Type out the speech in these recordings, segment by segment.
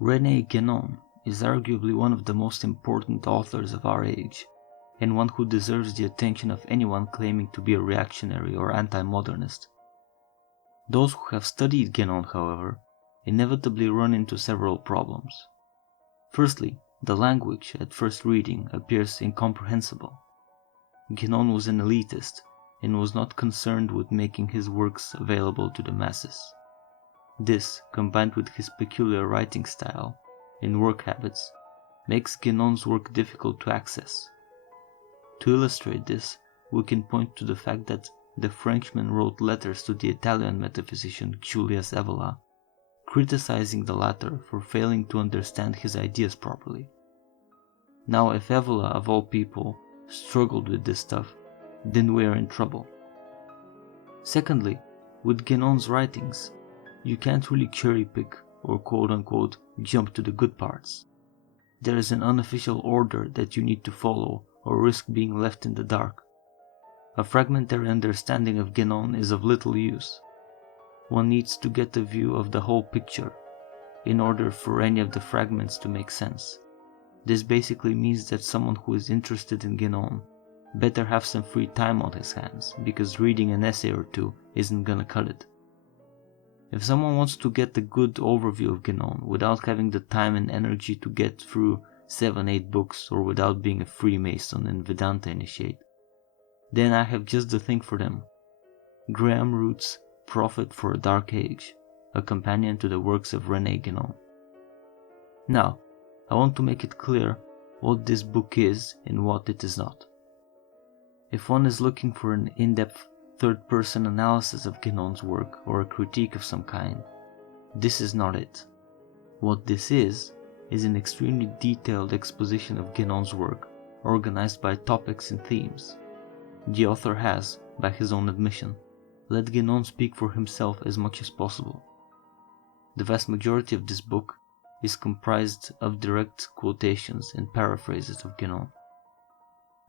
Rene Guenon is arguably one of the most important authors of our age, and one who deserves the attention of anyone claiming to be a reactionary or anti-modernist. Those who have studied Guenon, however, inevitably run into several problems. Firstly, the language at first reading appears incomprehensible. Guenon was an elitist and was not concerned with making his works available to the masses. This, combined with his peculiar writing style and work habits, makes Guénon's work difficult to access. To illustrate this, we can point to the fact that the Frenchman wrote letters to the Italian metaphysician Julius Evola, criticizing the latter for failing to understand his ideas properly. Now, if Evola, of all people, struggled with this stuff, then we are in trouble. Secondly, with Guénon's writings, you can't really cherry pick or quote-unquote jump to the good parts. There is an unofficial order that you need to follow or risk being left in the dark. A fragmentary understanding of Guénon is of little use. One needs to get a view of the whole picture in order for any of the fragments to make sense. This basically means that someone who is interested in Guénon better have some free time on his hands, because reading an essay or two isn't gonna cut it. If someone wants to get a good overview of Guénon without having the time and energy to get through 7-8 books, or without being a Freemason and Vedanta initiate, then I have just the thing for them. Graham Rooth's Prophet for a Dark Age, a companion to the works of Rene Guenon. Now, I want to make it clear what this book is and what it is not. If one is looking for an in-depth third-person analysis of Guénon's work or a critique of some kind, this is not it. What this is an extremely detailed exposition of Guénon's work, organized by topics and themes. The author has, by his own admission, let Guénon speak for himself as much as possible. The vast majority of this book is comprised of direct quotations and paraphrases of Guénon.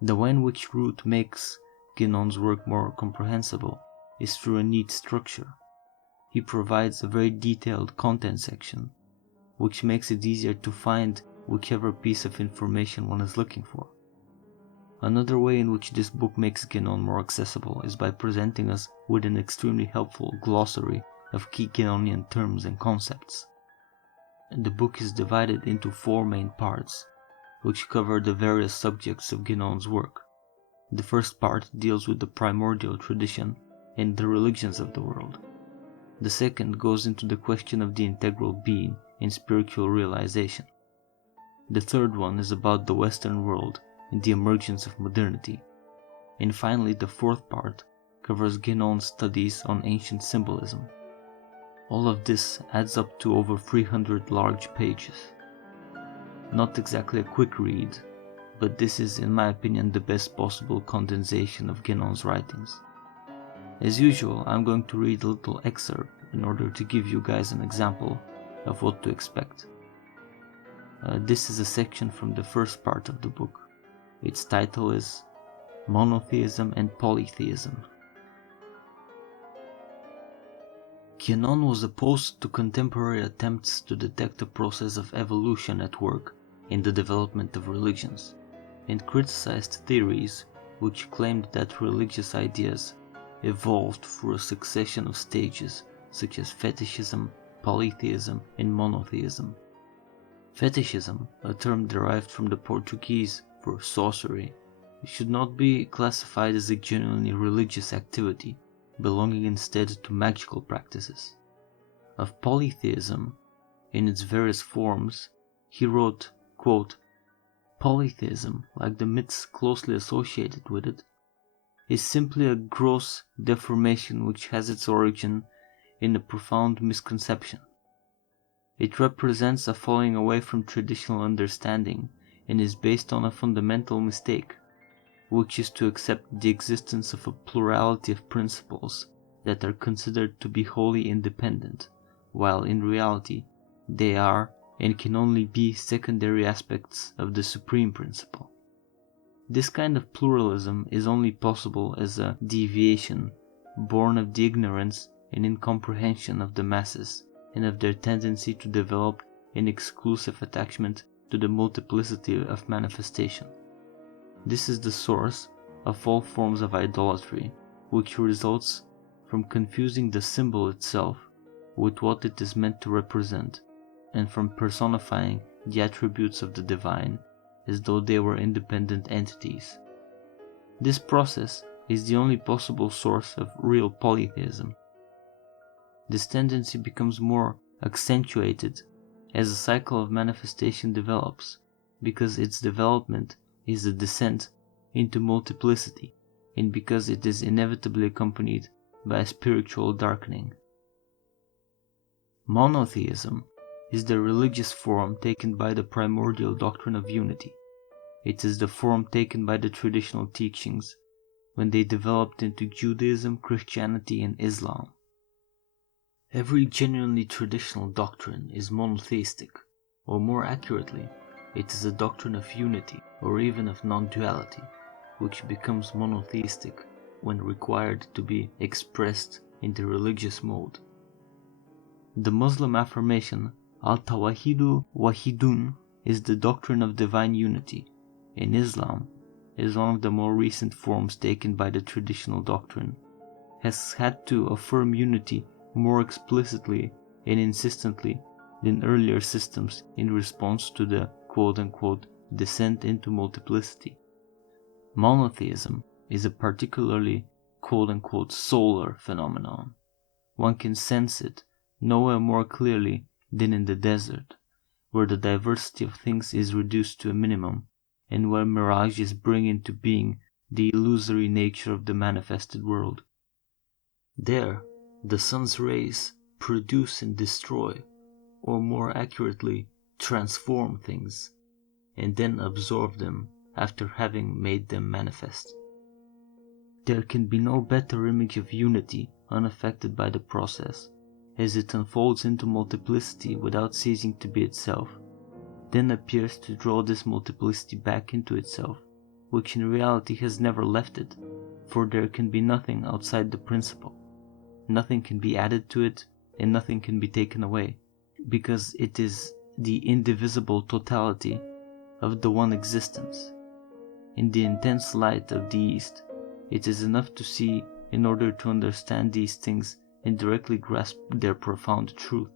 The way in which Rooth makes Guénon's work more comprehensible is through a neat structure. He provides a very detailed content section, which makes it easier to find whichever piece of information one is looking for. Another way in which this book makes Guénon more accessible is by presenting us with an extremely helpful glossary of key Guénonian terms and concepts. The book is divided into 4 main parts, which cover the various subjects of Guénon's work. The first part deals with the primordial tradition and the religions of the world. The second goes into the question of the integral being and spiritual realization. The third one is about the Western world and the emergence of modernity. And finally, the fourth part covers Guénon's studies on ancient symbolism. All of this adds up to over 300 large pages. Not exactly a quick read, but this is, in my opinion, the best possible condensation of Guénon's writings. As usual, I'm going to read a little excerpt in order to give you guys an example of what to expect. This is a section from the first part of the book. Its title is Monotheism and Polytheism. Guénon was opposed to contemporary attempts to detect a process of evolution at work in the development of religions, and criticized theories which claimed that religious ideas evolved through a succession of stages such as fetishism, polytheism, and monotheism. Fetishism, a term derived from the Portuguese for sorcery, should not be classified as a genuinely religious activity, belonging instead to magical practices. Of polytheism, in its various forms, he wrote, quote, "Polytheism, like the myths closely associated with it, is simply a gross deformation which has its origin in a profound misconception. It represents a falling away from traditional understanding and is based on a fundamental mistake, which is to accept the existence of a plurality of principles that are considered to be wholly independent, while in reality they are and can only be secondary aspects of the supreme principle. This kind of pluralism is only possible as a deviation born of the ignorance and incomprehension of the masses and of their tendency to develop in exclusive attachment to the multiplicity of manifestation. This is the source of all forms of idolatry, which results from confusing the symbol itself with what it is meant to represent, and from personifying the attributes of the divine as though they were independent entities. This process is the only possible source of real polytheism. This tendency becomes more accentuated as the cycle of manifestation develops, because its development is a descent into multiplicity, and because it is inevitably accompanied by a spiritual darkening. Monotheism is the religious form taken by the primordial doctrine of unity. It is the form taken by the traditional teachings when they developed into Judaism, Christianity, and Islam. Every genuinely traditional doctrine is monotheistic, or more accurately, it is a doctrine of unity or even of non-duality, which becomes monotheistic when required to be expressed in the religious mode. The Muslim affirmation Al-Tawahidu Wahidun is the doctrine of divine unity. In Islam, it is one of the more recent forms taken by the traditional doctrine, has had to affirm unity more explicitly and insistently than earlier systems in response to the quote-unquote descent into multiplicity. Monotheism is a particularly quote-unquote solar phenomenon. One can sense it nowhere more clearly than in the desert, where the diversity of things is reduced to a minimum, and where mirages bring into being the illusory nature of the manifested world. There, the sun's rays produce and destroy, or more accurately, transform things, and then absorb them after having made them manifest. There can be no better image of unity unaffected by the process, as it unfolds into multiplicity without ceasing to be itself, then appears to draw this multiplicity back into itself, which in reality has never left it, for there can be nothing outside the principle. Nothing can be added to it, and nothing can be taken away, because it is the indivisible totality of the one existence. In the intense light of the East, it is enough to see in order to understand these things and directly grasp their profound truth.